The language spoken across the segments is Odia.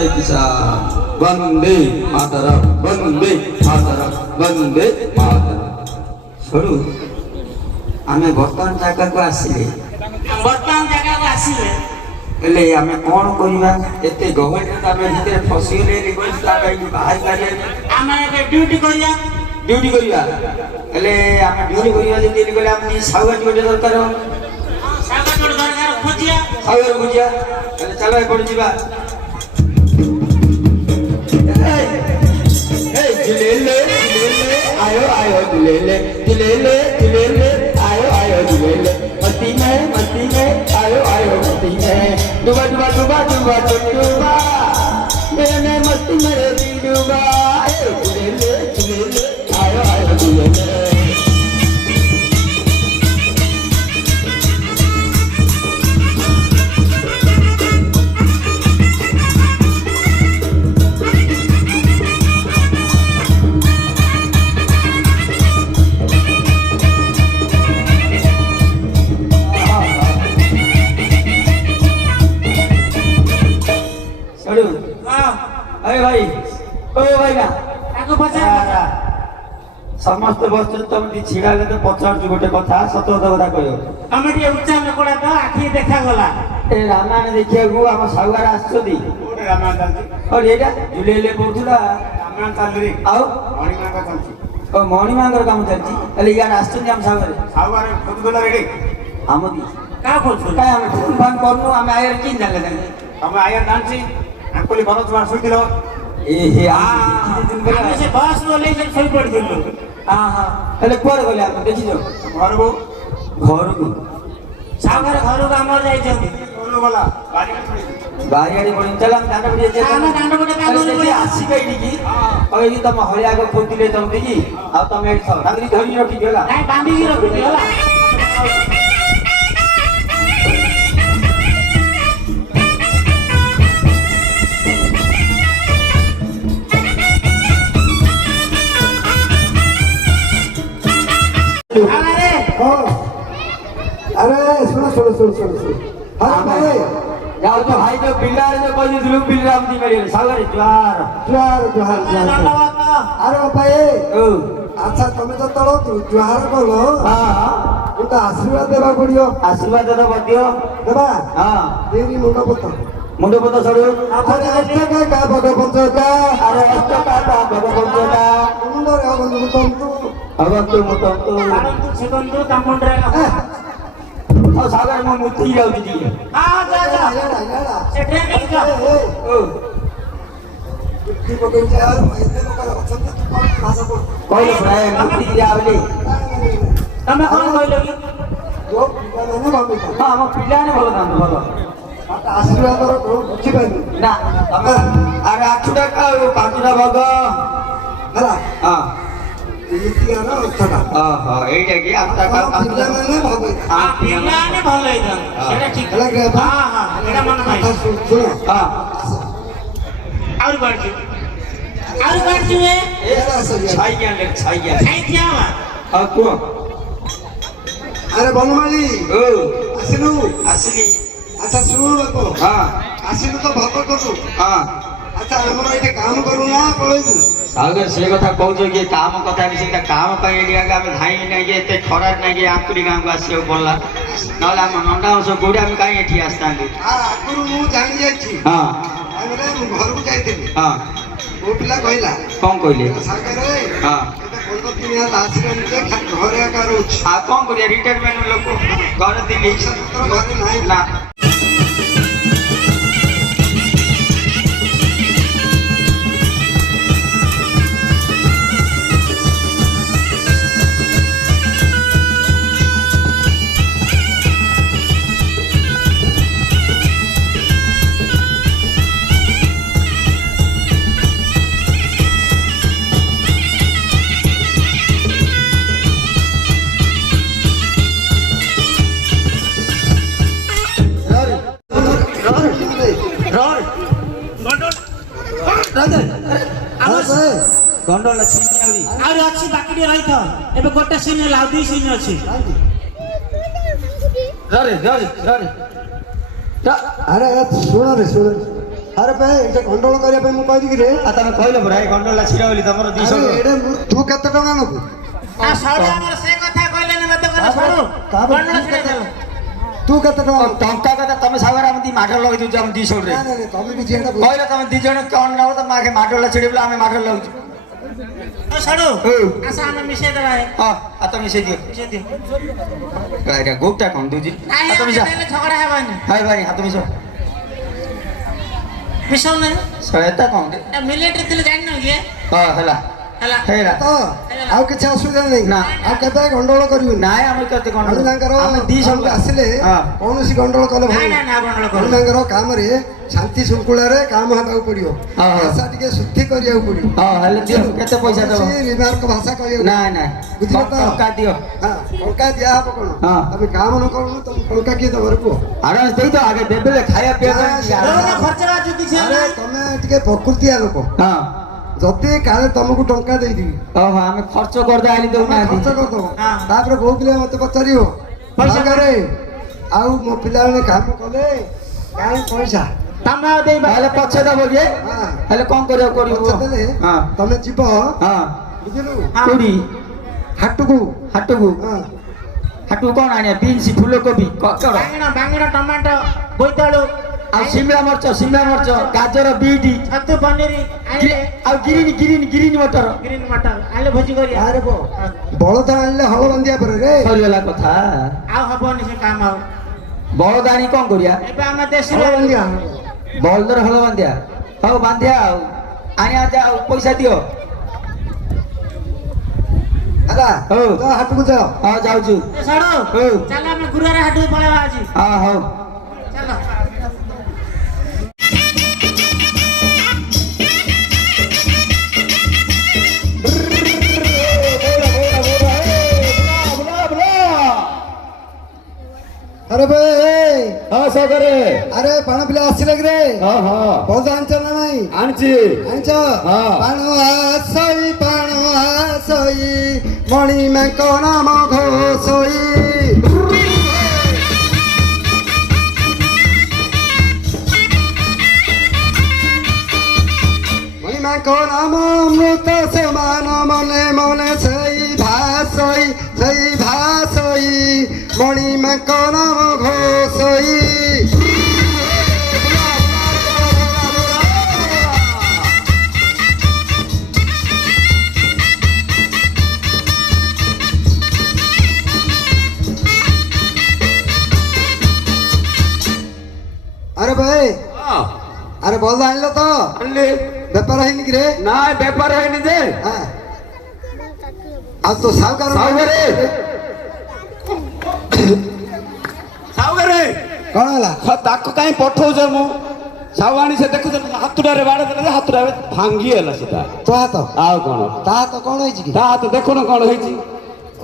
जय किसान वंदे मातरम वंदे मातरम वंदे मातरम शुरू आमे बर्तमान जगह को आसिले हेले आमे कोन करिबा एते गहन आमे भीतर फसिले रिक्वेस्ट लागाई बाहर करिया आमे ड्यूटी करिया हेले आमे ड्यूटी करिया जे दिली गले आमे सावट गोटे दरकार खोजिया हेले चलो पड़ जिबा दिलेले आयो दिलेले आयो दिलेले मती में आयो मती में डूबा मैंने मती में डूबा दिलेले आयो दिलेले समस्त बस तुम छिड़ा ले तो पचार गोटे कथा सत कथा कह हमें उच्चा लोकड़ा तो आखि देखा गला ए रामायण देखिया को हम साउगार आछोदी ओटे रामायण चलती और एटा झुलेले पड़ुला रामायण चलरी आउ मणिमा का चलती ओ मणिमांगर काम चलती एले यार आछोदी हम साउगार खोदुला रेडी आमदी का खोलछो काय हम फोन फान करनु हम आयर की जाले हम आयर डांसी अंकुली बरत मार सुई दिलो ए हे आ दिन बेला से बस बोले से सही पड़ दिलो हां एले कोर गले हम देखि जो घर को सागर घर को हमर जाई जल्दी कोन वाला बारी आड़ी पड़ी चलम दांड पड़ी जे हम दांड पड़ी काम बोली आसी गई की ओइ तम हरिया को खोदिले तम देखि आ तम एठ छ डांगरी धरी रखी गेला नाही बांधी की रखी गेला अरे सुनो हाँ भाई जाओ जो भाई जो बिल्लार जो कोई दिलु बिल्लाम दी मेरे सागर ज्वार अरे भाई ओ अच्छा तुम तो तलो जुहार कलो हां तू तो आशीर्वाद देबा पड़ियो आशीर्वाद दे बदियो देबा हां देवी मुंडपत सरू अरे अच्छा का भगवंतका अरे अच्छा का भगवंतका मुंडरे अगंतु अगंतु मुतंतु आरंतु छिगंतु तमुंडरे ओ सागर मो मुती जाउ दी हां जा सेठे नहीं जा ओ की पकड़ जा यार इतने लोग अछंत तू कौन भाषा बोल कोई भाई मुती जावली तमे कोन कहलो कि जो मैंने भाभी हां हम पिला ने बोल दान बोल आशीर्वाद रो बुझी पानी ना तमे अरे आठुटा का पांचटा भग हला हां इतिया ना छटा आहा एटा की आता का पिला मैंने भाभी पिलाने भलो इदन सेटा ठीक अलग है हां एटा मन भाई सुनो हां और बढ़ जुए एरा सही छाई क्या आई क्या हां को अरे बनमाली ओ आसिलु असली अच्छा सुन बापू हां आसिलु तो भाग करू हां अच्छा हमरा एटे काम करू ना पळेबू सागर से कथा कहू जे काम कथा भी से काम पे एरिया का में धाई नहीं जे एते खराब नहीं जे आकुरी गांव को आसियो बोलला नला हम नंदा से गोडा में काई एठी आस्ता हां आकुरु मु जानि जाछि हां हमरे घर को जाइतिली हां ओ पिला कहला कौन कहले सागर रे हां एटा 15 दिन या आश्रम जे घरे करू आ कौन करिया रिटायरमेंट लोग घर दिल्ली घरे नाही ना गंडल अछि और अच्छी बाकी दे रही था एबे गोटे सीन लाउदी सीन अछि रे अरे सुनो रे सुनो ଆରେ ବେ ଏଇଟା ଗଣ୍ଡଗୋଳ କରିବା ପାଇଁ ମୁଁ କହିଲି ରେ ଆଉ ତମେ କହିଲ ପରା ଏ ଗଣ୍ଡଗୋଳ ଛିଡ଼ା ବୋଲି ତମର 200 ଆରେ ଏଇଟା ତୁ କେତେ ଟଙ୍କା ନବୁ ସରୁ ଆମର ସେ କଥା କହିଲେନି ମତେ କହିଲେ ସରୁ ତାପରେ ଗଣ୍ଡଗୋଳ ଛିଡ଼ା ଚାଲ। ତୁ କେତେ ଟଙ୍କା ନବୁ? ଟଙ୍କା କଥା ତମେ ସାଗର ଆମେ ମାଡ ଲଗେଇ ଦଉଛୁ ଆମ 200 ରେ ନାଇଁ, ତମେ ବି ଝିଅଟା କହିଲ ତମେ 2 ଜଣ କଣ ନବ ତମେ ଆଗେ ମାଡ ଛିଡ଼ିବ ଆମେ ମାଡ ଲାଗୁଛୁ ସରୁ ହୁଁ। ଆସ ଆମେ ମିଶେଇ ଦେବା ହଁ ଆଉ ତମେ ମିଶେଇ ଦିଅ ମିଶେଇ ଦିଅ ଏଇଟା ଗୋଟା କଣ ଦଉଛି ନାଇଁ ହାତ ମିଶା ହେଲେ ଝଗଡ଼ା ହେବାନି ହାଇ ଭାଇ ହାତ ମିଶା ମିଶାଉ ନାହିଁ ଏଟା କଣ ମିଲିଟାରୀ ଥିଲେ ଜାଣିନ କି ହଁ ହେଲା ହେଲା ହେଇରା ତ ଆଉ କିଛି ଅସୁବିଧା ନାହିଁ ନା। ଆଉ କେବେ ଗଣ୍ଡଗୋଳ କରିବୁନି ନାଇଁ ଆମେ କେତେ କଣ ତାଙ୍କର ଆମେ 200 ଆସିଲେ ହଁ। କୌଣସି ଗଣ୍ଡଗୋଳ କଲେ ଭଲ ନାଇଁ ନାଇଁ ନା ଗଣ୍ଡଗୋଳ କରୁ ତାଙ୍କର କାମରେ ଶାନ୍ତି ଶୃଙ୍ଖଳାରେ କାମ ହେବାକୁ ପଡିବ ହଁ। ଭାଷା ଟିକେ ଶୁଦ୍ଧି କରିବାକୁ ପଡିବ ହଁ ହେଲେ ଦିଅ କେତେ ପଇସା ଦବ ରିମାର୍କ ଭାଷା କହିବାକୁ ନାଇଁ ନାଇଁ ବୁଝିଲ ତ? ଟଙ୍କା ଦିଅ ହଁ, ଟଙ୍କା ଦିଆହବ କଣ ହଁ। ତମେ କାମ ନ କରୁନ ତମେ ଟଙ୍କା କିଏ ଦବ କୁହ ଆଡଭାନ୍ସ ଦେଇ ତ ଆଗେ ଦେବେ ଖାଇବା ପିଇବା ଖର୍ଚ୍ଚ ବାଚ କିଛି ଆରେ ହେଲା ତମେ ଟିକେ ପ୍ରକୃତିଆ ଲୋକ ହଁ ଯଦି କାଳେ ତମକୁ ଟଙ୍କା ଦେଇଦେବି ଓହୋ ଆମେ ଖର୍ଚ୍ଚ କରିଦେ ଆଇଲି ତମେ ଖର୍ଚ୍ଚ ଦଉନାହାନ୍ତି କରିଦବ ହଁ। ତାପରେ ବୋଉ ପିଲା ମତେ ପଚାରିବ ପଇସା ସାଙ୍ଗରେ ଆଉ ମୋ ପିଲାମାନେ କାମ କଲେ କାହିଁ ପଇସା ତମେ ଆଉ ଦେଇ ହେଲେ ପଛେ ଦବ କି ହଁ। ହେଲେ କଣ କରିବାକୁ ପଡିବ ପଇସା ଦେଲେ ହଁ ତମେ ଯିବ ହଁ ବୁଝିଲୁ କୋଉଠି ହାଟକୁ ହାଟକୁ ହଁ ହାଟକୁ କଣ ଆଣିବା ବିନ୍ସ ଫୁଲକୋବି କଚଡ଼ ବାଙ୍ଗଣ ଟମାଟୋ ବୋଇତାଳୁ ଆଉ ସିମଲା ମର୍ଚ ଗାଜର ବିଟ ଛତୁ ପନିର ଆଣିଲେ ଆଉ ଗିରିନି ମଟର ଗ୍ରୀନ ମଟର ଆଣିଲେ ଭୋଜି କରିବା ଆରେ ବଳଦ ଆଣିଲେ ହଳ ବାନ୍ଧିବା ପରେ ରେ ସରିଗଲା କଥା ଆଉ ହବନି ସେ କାମ ଆଉ ବଳଦ ଆଣି କଣ କରିବା ଏବେ ଆମେ ହଳ ଦେଶୀରେ ବାନ୍ଧିବା ବଳଦର ହଳ ବାନ୍ଧିଆ ହଉ ବାନ୍ଧିଆ ଆଉ ଆଣିଆ ଯା ଆଉ ପଇସା ଦିଅ ହେଲା ହଉ। ତ ହାଟକୁ ଯାଅ ହଁ ଯାଉଛୁ ସରୁ ହଉ। ଚାଲ ଆମେ ଗୁରୁବାର ହାଟକୁ ପଳେଇବା ଆଜି ହଁ ହଉ ଚାଲ ଆରେ ବେ ହଁ ସାଗରେ ଆରେ ପାଣ ପିଲା ଆସିଲେ କି ରେ ହଁ ହଁ ବଳଦ ଆଣିଛ ନା ନାଇଁ ଆଣିଛି ଆଣିଛ ହଁ। ପାଣ ଆସଇ ମଣି ମାଙ୍କ ନାମ ଘୋଷଇ ମଣି ମାଙ୍କ ନାମ ଅମୃତ ସମାନ ମନେ ମନେ ସେଇ ଭାଷଇ ମଣି ମାଙ୍କ ନାମ ଘୋଷଇ আরে ভাই আরে বলদা আনলো তো আনলি ব্যাপার হয়নি কি রে না ব্যাপার হয়নি যে হ্যাঁ আর তো সাউকার সাউকারে ସାଉଗାରେ କଣ ହେଲା ତାକୁ କାହିଁ ପଠଉଛ ମୁଁ ସାଉଆଣି ସେ ଦେଖୁଛ ହାତୁଟାରେ ବାଡ଼ ଦେଲେ ହାତୁଟା ଭାଙ୍ଗି ହେଲା ସେଟା ତୋ ହାତ ଆଉ କଣ ତା ହାତ କଣ ହେଇଛି କି ତା ହାତ ଦେଖୁନ କଣ ହେଇଛି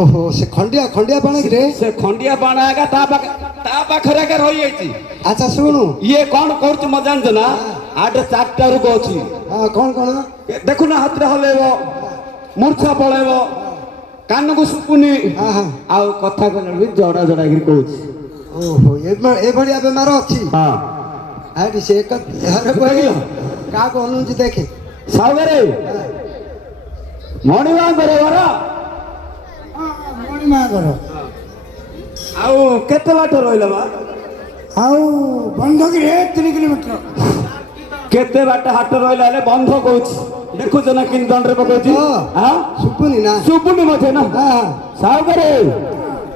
ଓହୋ ସେ ଖଣ୍ଡିଆ ପାଣ କି ରେ ସେ ଖଣ୍ଡିଆ ପାଣ ଆଗା ତା ପାଖରେ ଆଗା ରହିଯାଇଛି ଆଚ୍ଛା ଶୁଣୁ ଇଏ କଣ କରୁଛି ମତେ ଜାଣିଛ ନା ଆଟେ 4ଟା ରୋଗ ଅଛି ହଁ କଣ ଦେଖୁନ ହାତଟା ହଲେଇବ ମୂର୍ଚ୍ଛା ପଳେଇବ କାନକୁ ଶୁକୁନି ହଁ ହଁ ଆଉ କଥା କହିଲା ବି ଜଡା ଜଡାକିରି କହୁଛି ଓହୋ ଏଭଳିଆ ବେମାର ଅଛି ହଁ ଆରେ ସେ କହିଲ କାହାକୁ ଅନୁଛି ଦେଖେ ସାଉଗାରେ ମଣିମାଙ୍କର ଘର ମଣି ମାଙ୍କର ଆଉ କେତେ ବାଟ ରହିଲା ବା ଆଉ ବନ୍ଧକିରେ 3 କିଲୋମିଟର କେତେ ବାଟ ହାଟ ରହିଲା ହେଲେ ବନ୍ଧ କହୁଛି ଦେଖୁଛ ନା କିନ୍ ଦଣ୍ଡରେ ପକଉଛି ଶୁଭୁନି ନା ଶୁଭୁନି ମତେ ନା ହଁ ସାଉଗାରେ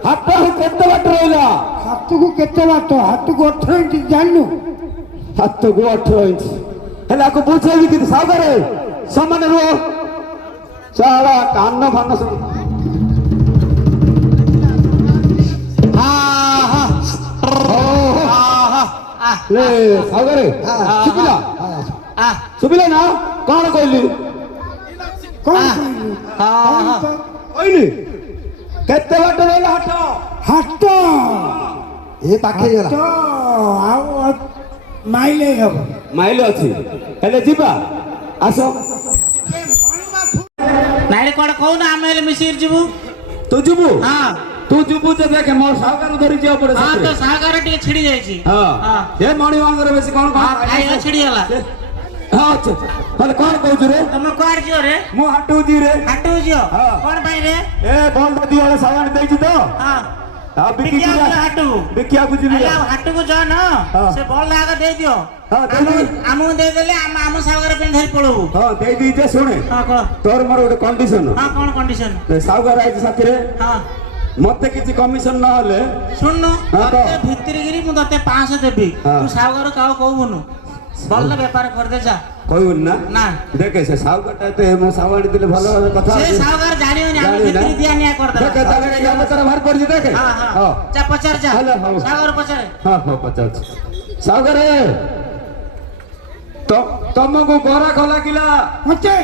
ହାଟ କେତେ ବାଟ ରହିଲା ହାତକୁ କେତେ ବାଟ ହାତକୁ 18 ଇଞ୍ଚ ଜାଣିନୁ ହାତକୁ 18 ଇଞ୍ଚ ହେଲେ ଆକୁ ବୁଝେଇବି କିନ୍ତୁ ସାଉଗାରେ ସମାନେ ରୁହ ଚାଳ କାନ ଫାନ ସବୁ ସାଉଗାରେ ଶୁଭିଲା ନା କଣ କହିଲି କହିଲି କେତେ ବାଟ ରହିଲା ହାଟ ହାଟ ଏ ପାଖେଇ ଗଲା ଆଉ ମାଇଲେ ହବ ମାଇଲ ଅଛି ହେଲେ ଯିବା ଆସ ନାଇଁ କଣ କହୁନ ଆମେ ହେଲେ ମିଶିକି ଯିବୁ ତୁ ଯିବୁ ହଁ ତୁ ଯିବୁ ଯେ ଦେଖେ ମୋ ସାଉକାର ଧରି ଯିବାକୁ ପଡେ ହଁ ସେଥିରେ। ତ ସାଗର ଟିକେ ଛିଡି ଯାଇଛି ହଁ ହଁ ଏ ମଣିମାଙ୍କର ବେଶୀ କଣ କଣ ଖାଇବା ଛିଡି ଗଲା ହଁ ଆଚ୍ଛା ତାହେଲେ କଣ କହୁଛୁ ରେ ତମେ କୁଆଡେ ଯିବ ରେ ମୁଁ ହାଟକୁ ଯିବି ରେ ହାଟକୁ ଯିବ ହଁ। କଣ ପାଇଁ ରେ ଏ ବଲଦ ଦି ହଳ ସାମାନ ଦେଇଛି ତ ହଁ ଆଉ ବିକିବାକୁ ଯିବ ବିକିବାକୁ ହାଟକୁ ବିକିବାକୁ ଯିବି ଆରେ ଆଉ ହାଟକୁ ଯାଅ ନା ହଁ। ସେ ବଲ୍ ଆଗ ଦେଇଦିଅ ହଁ, ଦେଇଦେବି। ଆମକୁ ଦେଇଦେଲେ ଆମ ସାଗର ପାଇଁ ଧରି ପଳଉ ହଁ ଦେଇଦେଇଛେ ଶୁଣେ ହଁ କହ ତୋର ମୋର ଗୋଟେ କଣ୍ଡିସନ ହଁ କଣ କଣ୍ଡିସନ ସାଉକାର ଆଇଛି ସାଥିରେ ହଁ ମତେ କିଛି କମିଶନ ନହେଲେ ଶୁଣୁନୁ ହଁ, ତତେ କହ। ଭିତରିକିରି ମୁଁ ତତେ 500 ଦେବି ହଁ। ତୁ ସାଗର କାଉ କହୁବୁନୁ ଭଲ ବେପାର କରିଦେ ଯା କହିବୁନି ନା ନା ଦେଖେ ସେ ସାଉକାରଟା ଏତେ ମୋ ସାଉଆଡି ଦିଲେ ଭଲ କଥା ସେ ଅଛି। ସାଗର ଜାଣିବନି ଆମେ ଜାଣିବି ନା? ଭିତରି ଦିଆ ନିଆ ଦେଖେ କରିଦବା ତାହେଲେ ୟା ଭିତରେ ବାହାର ପଡିଛି ଦେଖେ ହଁ ହଁ ଯା ପଚାର ଯା ହେଲେ ହଉ। ସାଗର ପଚାରେ ହଁ ହଁ ପଚାରୁଛି ସାଉକାରେ ତମକୁ ଗରାଖ ଲାଗିଲା ମତେ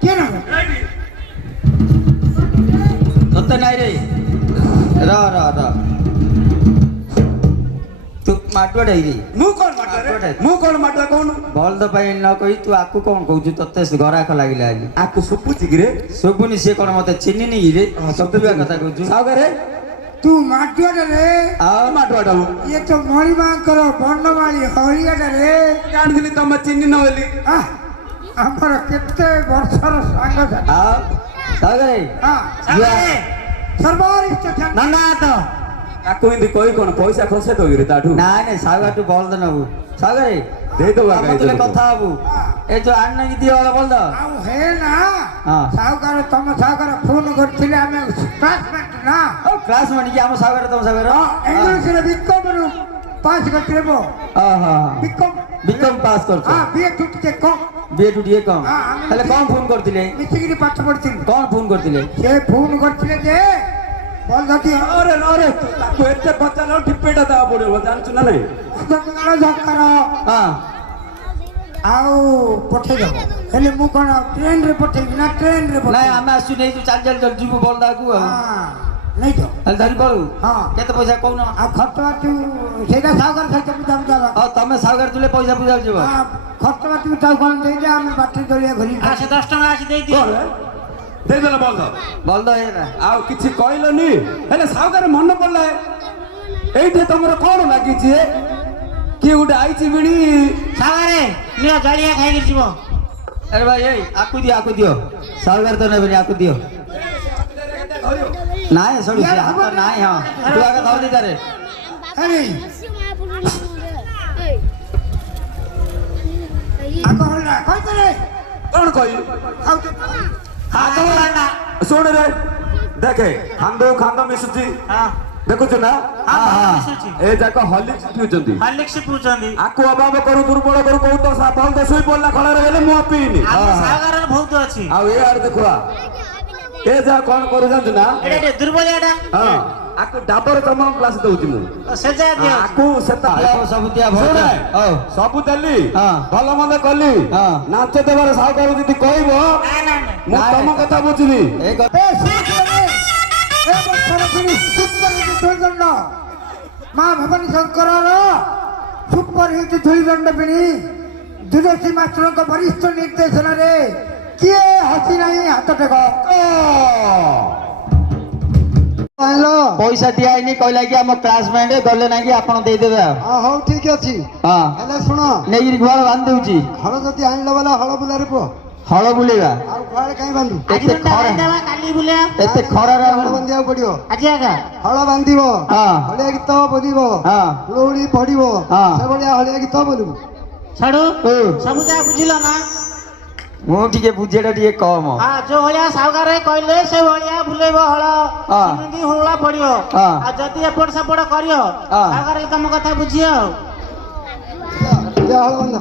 କିଏ ନା ତତେ ନାଇଁ ରେ ର ତୁ ମାଟୁଆ ଡାଇରି ମୁଁ କଣ ମାଟୁଆ କହୁନୁ ବଳଦ ପାଇଁ ନ କହି ତୁ ଆକୁ କଣ କହୁଛୁ ତତେ ଗରାଖ ଲାଗିଲା ଆଜି ଆକୁ ଶୁଭୁଛି କି ରେ ଶୁଭୁନି ସିଏ କଣ ମତେ ଚିହ୍ନିନି କି ରେ ଶୁଭିବା କଥା କହୁଛୁ ସାଉକାରେ ତୁ ମାଟୁଆଟା ରେ ଆଉ ମାଟୁଆଟା ମୁଁ ଇଏ ତ ମଣିମାଙ୍କର ବର୍ଣ୍ଣମାଳୀ ହଳିଆଟା ରେ ଜାଣିଥିଲି ତମେ ଚିହ୍ନି ନ ବୋଲି ଆଃ, ଆମର କେତେ ବର୍ଷର ସାଙ୍ଗସାଥି ଆଉ ସାଗରେ ହଁ ସାଗରେ ସର୍ବରିଷ୍ଟ ସାଙ୍ଗ ନନା ତ ତାକୁ ଏମିତି କହି କଣ ପଇସା ଖସେ ତ କିରେ ତାଠୁ ନାଇଁ ନାଇଁ ସାଗର ତୁ ବଳଦ ନବୁ ସାଗରେ ଦେଇଦବା ମତେ କଥା ହବୁ ଏ ଯୋଉ ଆଣିନ କି ଦିଅ ବଳଦ ଆଉ ହେ ନା ହଁ। ସାହୁକାର ତମ ସାହୁକାର ଫୋନ କରିଥିଲେ ଆମେ କ୍ଲାସମେଟ ନା କ୍ଲାସ ମାନିକି ଆମ ସାଗର ତମ ସାଗର ଇଂଲିଶରେ ବିକମରୁ ପାସ୍ କରିଥିଲେ ବୋ ଓହୋ ବିକମ ବିକମ୍ ପାସ୍ କରୁଛ ହଁ ବିଏ ଟୁ ଟିକେ କମ ବିଏଠୁ ଟିକେ କମ୍ ହଁ, ଆମେ ହେଲେ କଣ ଫୋନ କରିଥିଲେ ମିଶିକିରି ପାଠ ପଢିଥିଲୁ କଣ ଫୋନ କରିଥିଲେ ସେ ଫୋନ କରିଥିଲେ ଯେ ବଲ ଧରି ଆରେ ନରେ ତାକୁ ଏତେ ପଚାରିଲା ଠିପେଟା ଦେବା ପଡିବ ଜାଣିଛୁ ନା ନାଇଁ ଦରକାର ହଁ ଆଉ ପଠେଇଦବ ହେଲେ ମୁଁ କଣ ଟ୍ରେନରେ ପଠେଇବି ନା ଟ୍ରେନରେ ନାଇଁ ପଠେଇବି ଆମେ ଆସୁ ନେଇଛୁ ଚାଲି ଚାଲି ଚାଲି ଯିବୁ ବଳଦ ଆଗକୁ ଆଉ ନେଇଯାଅ ହେଲେ ଧରି ପଳୁ ହଁ। କେତେ ପଇସା କହୁନ ଆଉ ଖର୍ଚ୍ଚ ବାଚୁ ସେଇଟା ସାହୁକାର ସହିତ ବୁଝାବୁଝା ଆଉ ତମେ ସାଗର ତୁଲେ ପଇସା ପୂଜା ଯିବ ଖର୍ଚ୍ଚ ବାଚୁ ତାକୁ କଣ ଦେଇଦେ ଆମେ ବାଟରେ ଦଳିଆ ଘୁରି ଆସେ 10 ଟଙ୍କା ଆସି ଦେଇଦିଅ କଣ ରେ? ଦେଇଦେଲ ବନ୍ଧ ବଳଦ ହେଇଗଲା ଆଉ କିଛି କହିଲନି ହେଲେ ସାଉକାରେ ମନେ ପଡିଲା ଏଇଠି ତମର କଣ ଲାଗିଛି ଏ? କିଏ ଗୋଟେ ଆଇଛି ବିଣି ସାଗରେ ନିଅ ଜଳିଆ ଖାଇକି ଯିବ ଆରେ ଭାଇ ଏଇ ଆକୁ ଦିଅ ସାଗର ତ ନେବେନି ଆକୁ ଦିଅ ନାଇଁ ଶୁଣି ହାତ ନାଇଁ ହଁ ତୁ ଆଗ ଧରି ତାରେ ଆରେ ଆଗ ହଲା କହିଥିଲେ କଣ କହିଲି ଆଉ ହାତ ବଳାଣ୍ଡା ଶୁଣ ରେ ଦେଖେ ଖାନ୍ଦ ଖାନ୍ଦ ମିଶୁଛି ହଁ ଦେଖୁଛୁ ନା ମିଶୁଛି ଏ ଯାକ ହଲିକ୍ସ ପିଉଛନ୍ତି ହର୍ଲିକ୍ସ ପିଉଛନ୍ତି ଆକୁ ଅଭାବ କରୁ ଦୁର୍ବଳ କରୁ କହୁ ତ ବନ୍ଧ ଶୋଇ ପଡିଲା ଖଳାରେ ହେଲେ ମୁଁ ପିଇନି ଆମ ସାଗରର ବହୁତ ଅଛି ଆଉ ଏ ଆଡେ ଦେଖୁଆ ଏ ଯାହା କଣ କରୁ ଜାଣିଛୁ ନା ଏଟା ଟିକେ ଦୁର୍ବଳିଆଟା ହଁ ଆକୁ ଡାବର ଚମ କ୍ଲାସ ଦଉଛି ମୁଁ ସେ ଯା ଦିଅ ଆକୁ ସେଟା ସବୁ ଦିଆ ଭଲ ଶୁଣେ, ହଉ ସବୁ ଦେଲି ହଁ। ଭଲ ମନ୍ଦ କଲି ହଁ। ନାଚ ଦେବାର ସାହୁକାର ଯଦି କହିବ ନାଇଁ ମୁଁ ନାଇଁ। ତମ କଥା ବୁଝିବି ଏ କ- ଏ ଶୁଣିଥିଲେ ଏ ବର୍ଷର ଫିଲ୍ମ ସୁପର ହିଟ୍ ଧୂଳିଦଣ୍ଡ ମା ଭବାନୀ ଶଙ୍କରର ସୁପର ହିଟ୍ ଧୂଳିଦଣ୍ଡ ପିଣି ଦୁଦର୍ଶୀ ମାଷ୍ଟରଙ୍କ ବରିଷ୍ଠ ନିର୍ଦ୍ଦେଶନରେ କିଏ ହସି ନାହିଁ ହାତ ଟେକ ପଇସା ଦିଆ ହେଇନି କହିଲା କି ଆମ କ୍ଲାସମେଟ ଗଲେ ନାଇଁ କି ଆପଣ ଦେଇଦେବେ ଆଉ ହଉ ଠିକ ଅଛି ହଁ ହେଲେ ଶୁଣ ନେଇକିରି ଗୁହାଳ ବାନ୍ଧି ଦଉଛି ହଳ ଯଦି ଆଣିଲ ବୋଲେ ହଳ ବୁଲାରେ ପୁଅ ହଳ ବୁଲେଇବା ଆଉ କୁଆଡେ କାହିଁ ବାନ୍ଧୁ ଆଜି ଏତେ ଗୋଟେ ଖରା ଦେବା କାଲି ବୁଲିବା ଏତେ ଖରାରେ ହଳ ବାନ୍ଧିବାକୁ ପଡିବ ଆଜି ଆକା ହଳ ବାନ୍ଧିବ ହଁ। ହଳିଆ ଗୀତ ବୋଲିବ ହଁ। ହୁଳହୁଳି ପଡିବ ହଁ। ସେଭଳିଆ ହଳିଆ ଗୀତ ବୋଲିବୁ ଛାଡୁ ଓ, ସବୁ ଯାହା ବୁଝିଲ ନା ମୁଁ ଟିକେ ବୁଝିବାଟା ଟିକେ କମ ହଁ ଯୋଉ ଭଳିଆ ସାହୁକାର କହିଲେ ସେ ଭଳିଆ ବୁଲେଇବ ହଳ ହଁ। ସେମିତି ହୁଳା ପଡିବ ହଁ। ଆଉ ଯଦି ଏପଟ ସେପଟ କରିବ ହଁ। ସାହୁକାର ତମ କଥା ବୁଝିବ ଆଉ ହଳ ବାନ୍ଧ